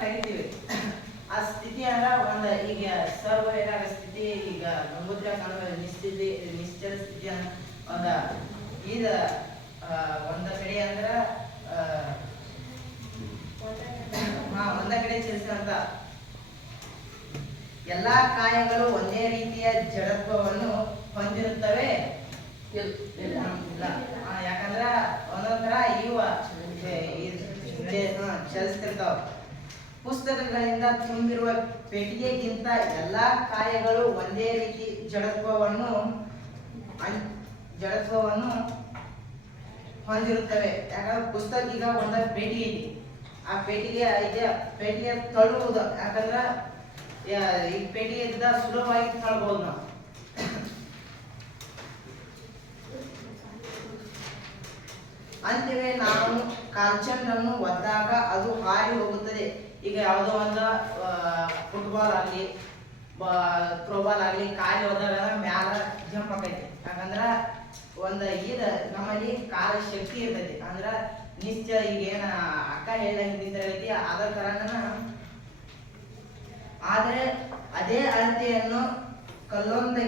ಕರಿತೀವಿ. ಆ ಸ್ಥಿತಿ ಅಂದ್ರ ಒಂದ ಈಗ ಸರ್ವವೇಗ ಸ್ಥಿತಿ, ಈಗ ಗಂಗೋತ್ರಿ ಕಾಣುವ ನಿಶ್ಚಿತಿ ನಿಶ್ಚಲ ಸ್ಥಿತಿ ಒಂದ ಇದ ಒಂದ ಕಡೆ ಅಂದ್ರ ಒಂದ ಕಡೆ ಚಲಿಸಿದಂತ ಎಲ್ಲಾ ಕಾಯಗಳು ಒಂದೇ ರೀತಿಯ ಜಡತ್ವವನ್ನು ಹೊಂದಿರುತ್ತವೆ. ಯಾಕಂದ್ರ ಒಂದೊಂದರ ಇವ ಚಲಿಸ್ತಿರ್ತಾವ. ಪುಸ್ತಕಗಳಿಂದ ತುಂಬಿರುವ ಪೆಟ್ಟಿಗೆಗಿಂತ ಎಲ್ಲಾ ಕಾಯಗಳು ಒಂದೇ ರೀತಿ ಜಡತ್ವವನ್ನು ಹೊಂದಿರುತ್ತವೆ. ಯಾಕಂದ್ರೆ ಪುಸ್ತಕ ಈಗ ಒಂದ ಪೆಟ್ಟಿಗೆ ಐತಿ, ಆ ಪೆಟ್ಟಿಗೆ ಐತೆ, ಪೆಟ್ಟಿಗೆ ತಳ್ಳುವುದು. ಯಾಕಂದ್ರ ಈ ಪೆಟ್ಟಿಗೆಯಿಂದ ಸುಲಭವಾಗಿ ತಳ್ಬಹುದು ನಾವು. ಅಂತೆಯೇ ನಾವು ಕಾಲ್ಚೆಂಡನ್ನು ಒದ್ದಾಗ ಅದು ಹಾರಿ ಹೋಗುತ್ತದೆ. ಈಗ ಯಾವುದೋ ಒಂದು ಫುಟ್ಬಾಲ್ ಆಗಲಿ ಥ್ರೋಬಾಲ್ ಆಗಲಿ ಕಾಲಿ ಹೋದಾಗ ಮ್ಯಾಲ ಜಂಪ್ ಆಕೈತಿ. ಯಾಕಂದ್ರ ಒಂದು ಇದು ನಮ್ಮಲ್ಲಿ ಕಾಲ ಶಕ್ತಿ ಇರ್ತೈತಿ. ಅಂದ್ರ ನಿಶ್ಚಯ ಈಗ ಏನ ಅಕ್ಕ ಹೇಳಂಗಿದ್ದೈತಿ ಅದರ ತರನ. ಆದರೆ ಅದೇ ಅಳತೆಯನ್ನು ಕಲ್ಲೊಂದ